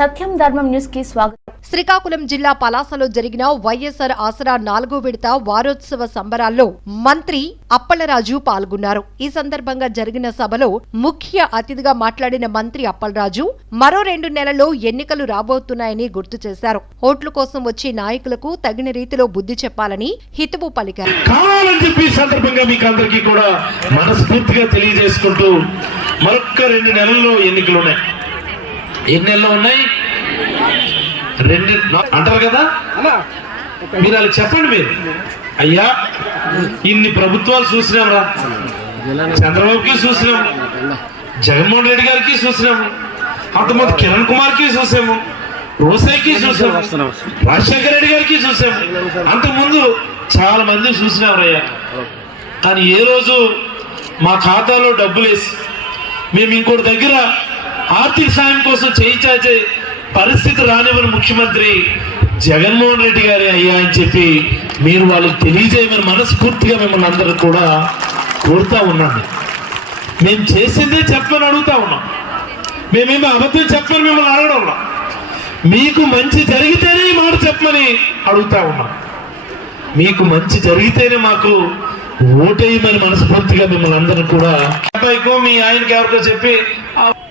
సత్యం ధర్మం న్యూస్కి స్వాగతం. శ్రీకాకుళం జిల్లా పలాసలో జరిగిన వైఎస్ఆర్ ఆసరా నాలుగో విడత వారోత్సవ సంబరాల్లో మంత్రి అప్పలరాజు పాల్గొన్నారు. ఈ సందర్భంగా జరిగిన సభలో ముఖ్య అతిథిగా మాట్లాడిన మంత్రి అప్పలరాజు మరో రెండు నెలల్లో ఎన్నికలు రాబోతున్నాయని గుర్తు చేశారు. ఓట్ల కోసం వచ్చే నాయకులకు తగిన రీతిలో బుద్ధి చెప్పాలని హితవు పలికారు. కావాలని చెప్పి ఈ సందర్భంగా మీకు అందరికీ కూడా మనస్ఫూర్తిగా తెలియజేసుకుంటూ మరొక్క రెండు నెలల్లో ఎన్నికలు ఉన్నాయి. ఎన్ని నెలలు ఉన్నాయి? రెండు అంటారు కదా? మీరు అలా చెప్పండి మీరు. అయ్యా ఇన్ని ప్రభుత్వాలు చూసినాంరా చంద్రబాబుకి చూసినాము జగన్మోహన్ రెడ్డి గారికి చూసినాము అంతమంది కిరణ్ కుమార్కి చూసాము రోసైకి చూసాము రాజశేఖర రెడ్డి గారికి చూసాము అంతకుముందు చాలా మంది చూసినారయ్యా కానీ ఏ రోజు మా ఖాతాలో డబ్బులు వేసి మేము ఇంకోటి దగ్గర ఆర్థిక సాయం కోసం చేయించాల్సే పరిస్థితి రానివ్వని ముఖ్యమంత్రి జగన్మోహన్ రెడ్డి గారి అయ్యా అని చెప్పి మీరు వాళ్ళకి తెలియజేయమని మనస్ఫూర్తిగా మిమ్మల్ని అందరూ కూడా కోరుతా ఉన్నాను మేము చేసిందే చెప్పని అడుగుతా ఉన్నాం. మేమేమో అబద్ధం చెప్పని మిమ్మల్ని అడగడం ఉన్నాం మీకు మంచి జరిగితేనే ఈ మాట చెప్పమని అడుగుతా ఉన్నాం. మీకు మంచి జరిగితేనే మాకు ఓటేయమని మనస్ఫూర్తిగా మిమ్మల్ని అందరూ కూడా అబ్బాయికో మీ ఆయనకి ఎవరికో చెప్పి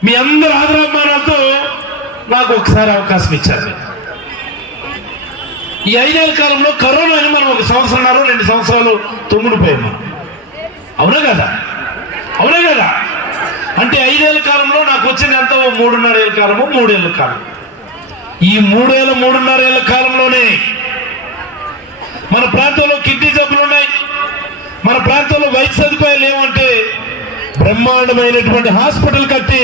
మీ అందరి ఆదరాభిమానాలతో నాకు ఒకసారి అవకాశం ఇచ్చారు మీరు. ఈ ఐదేళ్ళ కాలంలో కరోనా అని మనం ఒక సంవత్సరంన్నర రెండు సంవత్సరాలు తొమ్మిడిపోయాం మనం. అవునా కదా? అవునా కదా? అంటే ఐదేళ్ళ కాలంలో నాకు వచ్చింది ఎంత? మూడున్నర ఏళ్ళ కాలము మూడేళ్ళ కాలం. ఈ మూడేళ్ళ మూడున్నర ఏళ్ళ కాలంలోనే మన ప్రాంతంలో బ్రహ్మాండమైనటువంటి హాస్పిటల్ కట్టి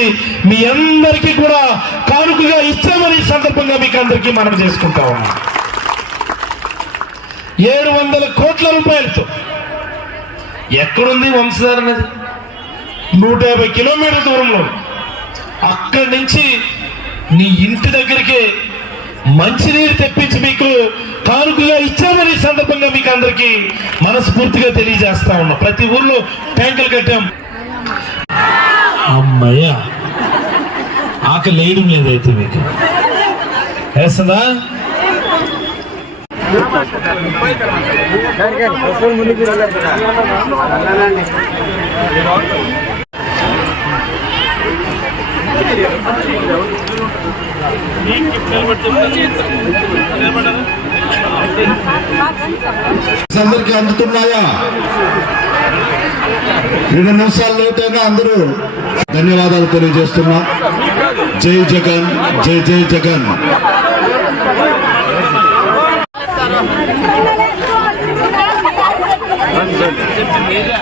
మీ అందరికీ కూడా కానుకగా ఇచ్చామని సందర్భంగా మీకు అందరికీ మనం చేసుకుంటా ఉన్నాం. ఏడు వందల కోట్ల రూపాయలతో ఎక్కడుంది వంశధార నది నూట యాభై కిలోమీటర్ల దూరంలో. అక్కడి నుంచి నీ ఇంటి దగ్గరికే మంచినీరు తెప్పించి మీకు కానుకగా ఇచ్చామని సందర్భంగా మీకు అందరికీ మనస్ఫూర్తిగా తెలియజేస్తా ఉన్నాం. ప్రతి ఊర్లో ట్యాంకులు కట్టాం. అమ్మయ్యా. ఆకలి వేయడం లేదైతే మీకు. వేస్తుందా? అందరికి అందుతున్నాయా? రెండు నిమిషాలు లేట్ అందరూ ధన్యవాదాలు తెలియజేస్తున్నా. జై జగన్ జై జై జగన్.